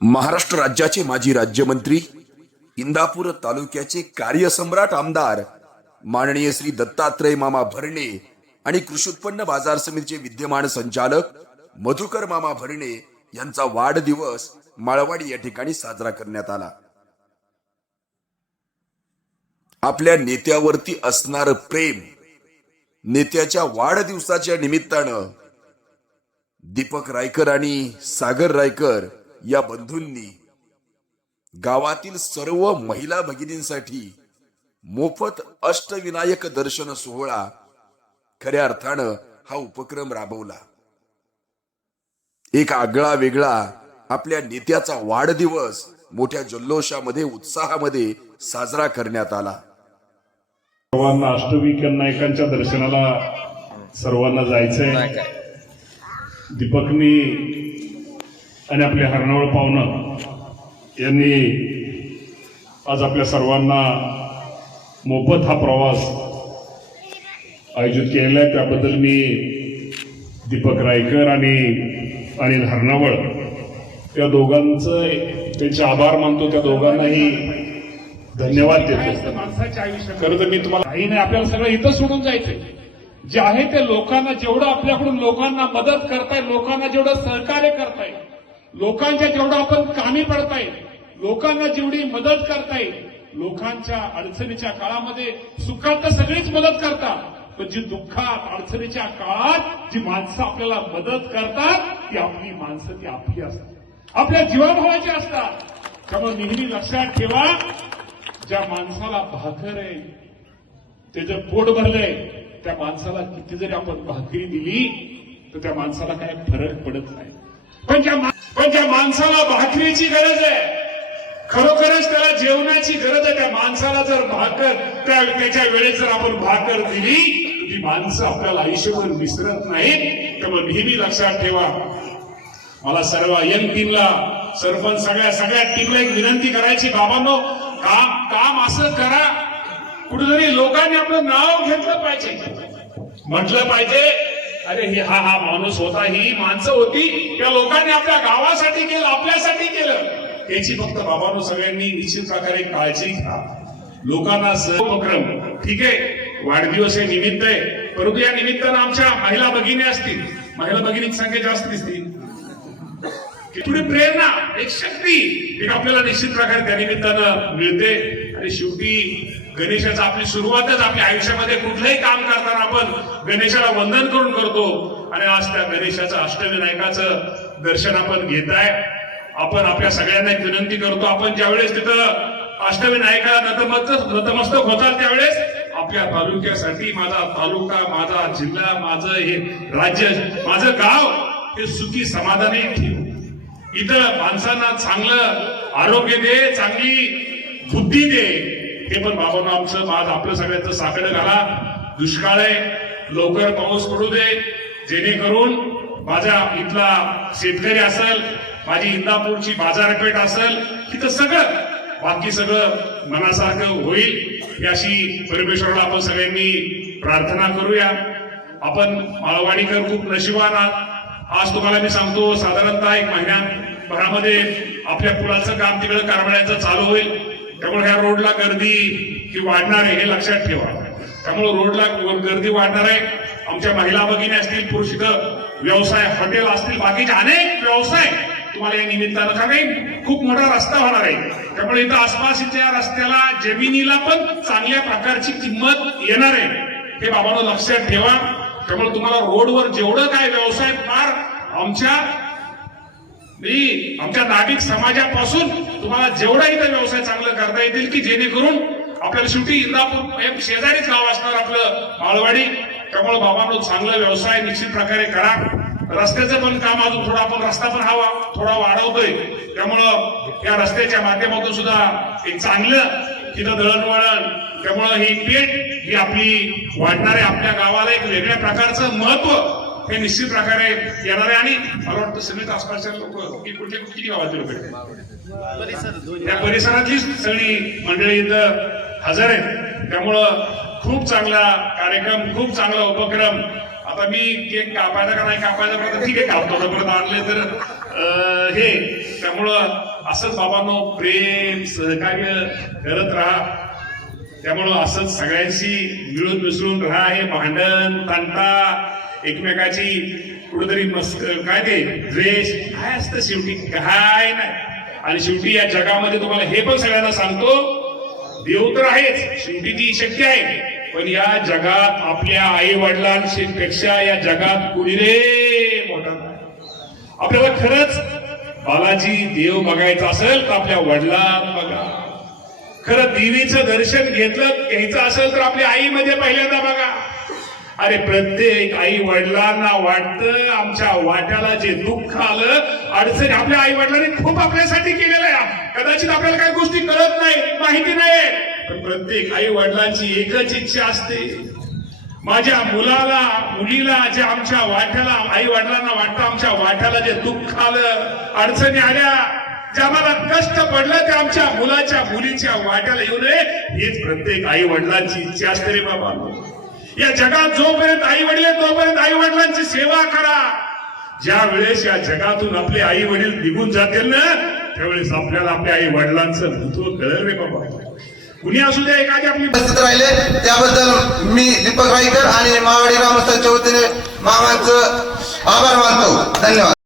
महाराष्ट्र राज्याचे माजी राज्यमंत्री इंदापूर तालुक्याचे कार्यसम्राट आमदार माननीय श्री दत्तात्रय मामा भरणे आणि कृषी उत्पन्न बाजार समितीचे विद्यमान संचालक मधुकर मामा भरणे यांचा वाढदिवस माळवाडी या ठिकाणी साजरा करण्यात आला. आपल्या नेत्यावरती असणार प्रेम नेत्याच्या वाढदिवसाच्या निमित्तानं दीपक रायकर आणि सागर रायकर या बंधूंनी गावातील सर्व महिला भगिनींसाठी मोफत अष्टविनायक दर्शन सोहळा खऱ्या अर्थानं हा उपक्रम राबवला. एक आगळा वेगळा आपल्या नेत्याचा वाढदिवस मोठ्या जल्लोषामध्ये उत्साहामध्ये साजरा करण्यात आला. सर्वांना अष्टविक नायकांच्या दर्शनाला सर्वांना जायचंय. दीपकनी आणि आपले हरणावळ पाहुणं यांनी आज आपल्या सर्वांना मोफत हा प्रवास आयोजित केलेला आहे. त्याबद्दल मी दीपक रायकर आणि अनिल हरणावळ त्या दोघांचं त्यांचे आभार मानतो. त्या दोघांनाही धन्यवाद देतो. माणसाच्या आयुष्यात खरं तर मी तुम्हाला काही नाही आपल्याला सगळं इथं सोडून जायचंय. जे आहे ते लोकांना जेवढं आपल्याकडून लोकांना मदत करताय लोकांना जेवढं सहकार्य करताय लोकांच्या जेवढं आपण कामी पडताय लोकांना जेवढी मदत करताय लोकांच्या अडचणीच्या काळामध्ये सुखात तर सगळीच मदत करतात पण जी दुःखात अडचणीच्या काळात जी माणसं आपल्याला मदत करतात ती आपली माणसं ती आपली असतात. आपल्या जीवाभावाची असतात. त्यामुळे नेहमी लक्षात ठेवा ज्या माणसाला भाकर आहे त्याचं पोट भरलंय त्या माणसाला किती जरी आपण भाकरी दिली तर त्या माणसाला काय फरक पडत नाही. पण ज्या पण त्या माणसाला भाकरीची गरज आहे. खरोखरच त्याला जेवणाची गरज आहे. त्या माणसाला जर भाकर त्या त्याच्या वेळेत जर आपण भाकर दिली ती माणसं आपल्याला आयुष्यभर विसरत नाहीत. मग नेहमी लक्षात ठेवा. मला सर्व यंग टीमला सरपंच सगळ्या सगळ्या टीमला एक विनंती करायची. बाबांनो काम काम असं करा. कुठेतरी लोकांनी आपलं नाव घेतलं पाहिजे. म्हटलं पाहिजे अरे हे हा हा माणूस होता ही माणसं होती. त्या लोकांनी आपल्या गावासाठी केलं आपल्यासाठी केलं. याची फक्त बाबांनो सगळ्यांनी निश्चित प्रकारे काळजी घ्या. लोकांना सह उपक्रम ठीक आहे? वाढदिवस हे निमित्त आहे. परंतु या निमित्तानं आमच्या महिला भगिनी असतील. महिला भगिनीची संख्या जास्त दिसतील. थोडी प्रेरणा एक शक्ती एक आपल्याला निश्चित प्रकारे त्या निमित्तानं मिळते. आणि शेवटी गणेशाचा आपली सुरुवातच आपल्या आयुष्यामध्ये कुठलंही काम करताना आपण गणेशाला वंदन करून करतो. आणि आज त्या गणेशाचं अष्टविनायकाचं दर्शन आपण घेताय. आपण आपल्या सगळ्यांना एक विनंती करतो आपण ज्यावेळेस तिथं अष्टविनायकाला नतमस्तक नतमस्तक होतात त्यावेळेस आपल्या तालुक्यासाठी माझा तालुका माझा जिल्हा माझं हे राज्य माझं गाव हे सुखी समाधानी ठेवू. इथं माणसांना चांगलं आरोग्य दे चांगली बुद्धी दे. हे पण बाबांना आमचं आज आपलं सगळ्यांचं साकडं घाला. दुष्काळ आहे लवकर पाऊस पडू दे. जेणेकरून माझ्या इथला शेतकरी असेल माझी इंदापूरची बाजारपेठ असेल तिथं सगळं बाकी सगळं मनासारखं होईल याशी अशी परमेश्वराला आपण सगळ्यांनी प्रार्थना करूया. आपण माळवाडीकर खूप नशिबान आहात. आज तुम्हाला मी सांगतो साधारणतः एक महिन्याभरामध्ये आपल्या पुलाचं काम तिकडे कारवाड्याचं चालू होईल. त्यामुळे ह्या रोडला गर्दी ही वाढणार आहे हे लक्षात ठेवा. त्यामुळे रोडला गर्दी वाढणार आहे. आमच्या महिला भगिनी असतील पुरुष इथं व्यवसाय हॉटेल असतील बाकीचे अनेक व्यवसाय तुम्हाला या निमित्तानं कारण खूप मोठा रस्ता होणार आहे. त्यामुळे इथं आसपासच्या रस्त्याला जमिनीला पण चांगल्या प्रकारची किंमत येणार आहे. हे बाबांनो लक्षात ठेवा. त्यामुळे तुम्हाला रोडवर जेवढं काय व्यवसाय फार आमच्या मी आमच्या नाभिक समाजापासून तुम्हाला जेवढा इथं व्यवसाय चांगलं करता येतील की जेणेकरून आपल्याला शेवटी इंदापूर हे शेजारीच गाव असणार आपलं माळवाडी. त्यामुळे बाबांनो चांगला व्यवसाय निश्चित प्रकारे करा. रस्त्याचं पण काम अजून थोडा आपण रस्ता पण हवा थोडा वाढवतोय. त्यामुळं या रस्त्याच्या माध्यमातून सुद्धा एक चांगलं तिथं दळणवळण त्यामुळं ही पेठ ही आपली वाढणार आहे आपल्या गावाला एक वेगळ्या प्रकारचं महत्त्व हे निश्चित प्रकारे येणार आहे आणि मला वाटतं सगळीच आसपासच्या लोक की कुठे किती गावातील लोक आहेत? त्या परिसरातली सगळी मंडळी इथं हजर आहेत. त्यामुळं खूप चांगला कार्यक्रम खूप चांगला उपक्रम. आता मी केक कापायचा का नाही कापायचा परत ठीक आहे कापतो. परत आणले तर हे. त्यामुळं असंच बाबांनो प्रेम सहकार्य करत राहा. त्यामुळं असंच सगळ्यांशी मिळून मिसळून राहा हे भांडण तांटा. एकमेकाची कुठेतरी मस्त काय ते द्वेष. काय असतं शेवटी? काय नाही. आणि शेवटी या जगामध्ये तुम्हाला हे पण सगळ्यांना सांगतो देव तर आहेच शेवटी ती शक्य आहे. पण या जगात आपल्या आई वडिलांपेक्षा या जगात कुणी रे मोठा आपल्याला खरंच बालाजी देव बघायचा असेल तर आपल्या वडिलांना बघा. खरं देवीचं दर्शन घेतलं घ्यायचं असेल तर आपल्या आईमध्ये पहिल्यांदा बघा. अरे प्रत्येक आई वडिलांना वाटतं आमच्या वाट्याला जे दुःख आलं अडचण आपल्या आई वडिलांनी खूप आपल्यासाठी केलेलं आहे कदाचित आपल्याला काही गोष्टी कळत नाही माहिती नाही पण प्रत्येक आई वडिलांची एकच इच्छा असते. माझ्या मुलाला मुलीला जे आमच्या वाट्याला आई वडिलांना वाटतं आमच्या वाट्याला जे दुःख आलं अडचणी आल्या जे आम्हाला कष्ट पडलं ते आमच्या मुलाच्या मुलीच्या वाट्याला येऊ नये हीच प्रत्येक आई वडिलांची इच्छा असते रे बाबा. या जगात जोपर्यंत आई वडील तोपर्यंत आई वडिलांची सेवा करा. ज्या वेळेस या जगातून आपले आई वडील निघून जातील ना त्यावेळेस आपल्याला आपल्या आई वडिलांचं महत्त्व कळेल रे बाबा. कुणी असू द्या एखादी आपली उपस्थित राहिले त्याबद्दल मी दीपक राईकर आणि मावाडी ग्रामस्थांच्या वतीने मामांचं आभार मानतो. धन्यवाद.